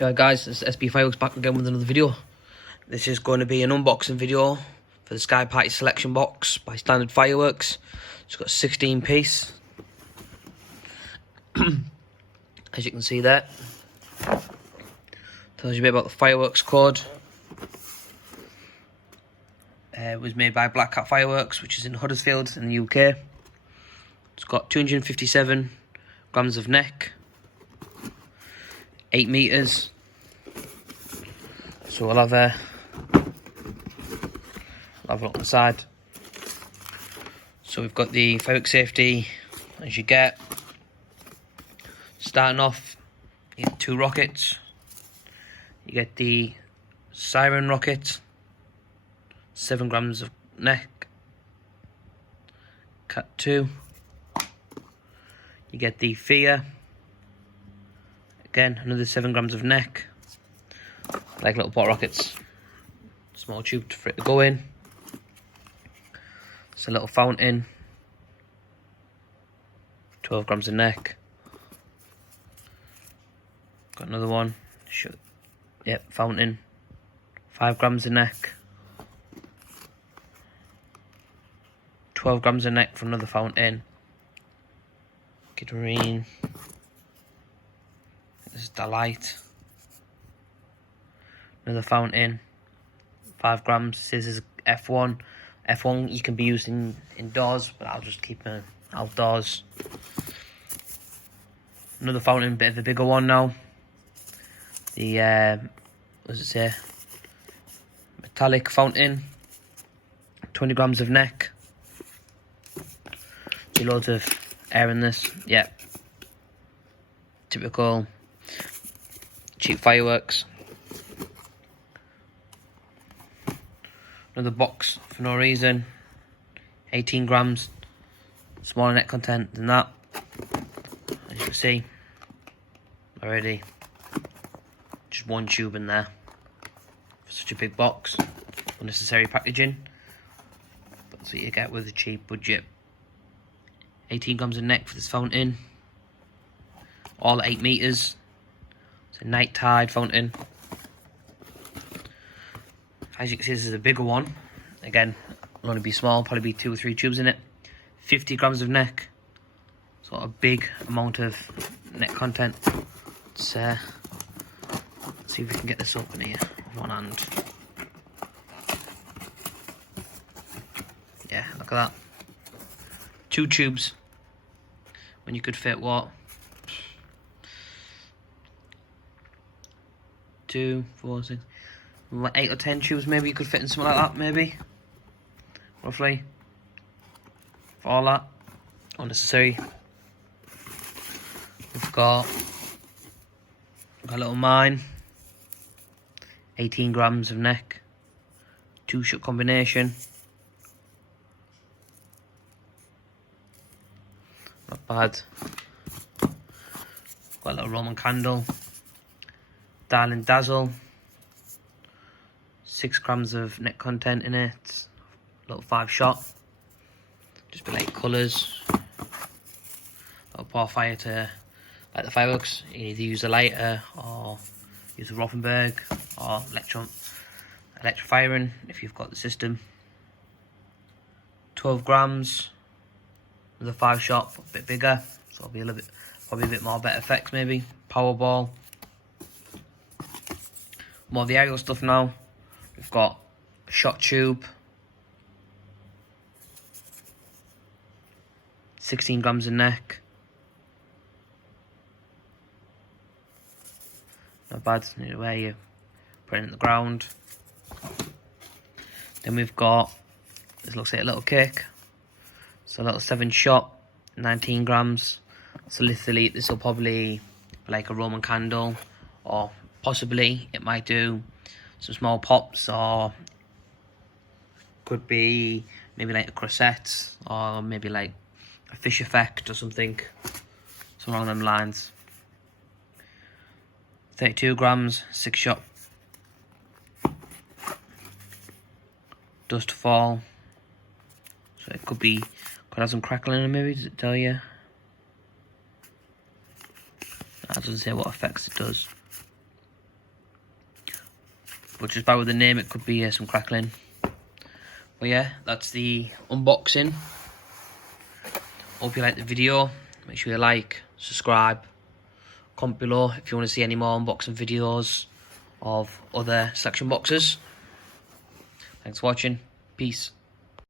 Yeah guys, it's SB Fireworks back again with another video. This is going to be an unboxing video for the Sky Party Selection Box by Standard Fireworks. It's got a 16 piece. As you can see there. Tells you a bit about the fireworks code. It was made by Black Cat Fireworks, which is in Huddersfield in the UK. It's got 257 grams of neck, 8 meters. So we'll have a look on the side. So we've got the fireworks safety as you get. Starting off, you get 2 rockets. You get the siren rocket, 7 grams of neck. Cat 2. You get the fear. Again, another 7 grams of neck. Like little pot rockets. Small tube for it to go in. It's a little fountain. 12 grams of neck. Got another one. Yep, fountain. 5 grams of neck. 12 grams of neck for another fountain. Marine. This is Delight. Another fountain. 5 grams. This is F1. F1 you can be using indoors, but I'll just keep it outdoors. Another fountain, bit of a bigger one now. The what does it say? Metallic fountain. 20 grams of neck. Loads of air in this. Yep. Typical cheap fireworks. Another box for no reason. 18 grams. Smaller net content than that. As you can see already. Just 1 tube in there. For such a big box. Unnecessary packaging. But that's what you get with a cheap budget. 18 grams of neck for this fountain. All at 8 meters. It's a night tide fountain. As you can see, this is a bigger one. Again, it'll only be small, probably be 2 or 3 tubes in it. 50 grams of neck. So a big amount of neck content. Let's see if we can get this open here with one hand. Yeah, look at that. 2 tubes. When you could fit what? 2, 4, 6, 8 or 10 tubes maybe you could fit in something like that, maybe. Roughly. For all that. Unnecessary. We've got a little mine. 18 grams of neck. 2 shot combination. Not bad. Got a little Roman candle. Darling Dazzle. 6 grams of neck content in it. Little 5 shot. Just be like colours. Little pour fire to light the fireworks. You either use a lighter or use a Rothenberg or electrofiring if you've got the system. 12 grams. With a 5 shot, a bit bigger, so it'll be a little bit, probably a bit more better effects maybe. Powerball. More of the aerial stuff now. We've got a shot tube. 16 grams of neck. Not bad, where you put it in the ground. Then we've got, this looks like a little cake. So a little 7 shot, 19 grams. So literally this will probably be like a Roman candle, or possibly it might do some small pops, or could be maybe like a croissant, or maybe like a fish effect or something. Something along them lines. 32 grams, 6 shot. Dust fall. So it could have some crackling in it maybe, does it tell you? That doesn't say what effects it does. but just by with the name it could be some crackling. But yeah, that's the unboxing. Hope you liked the video. Make sure you like, subscribe, comment below if you want to see any more unboxing videos of other selection boxes. Thanks for watching. Peace.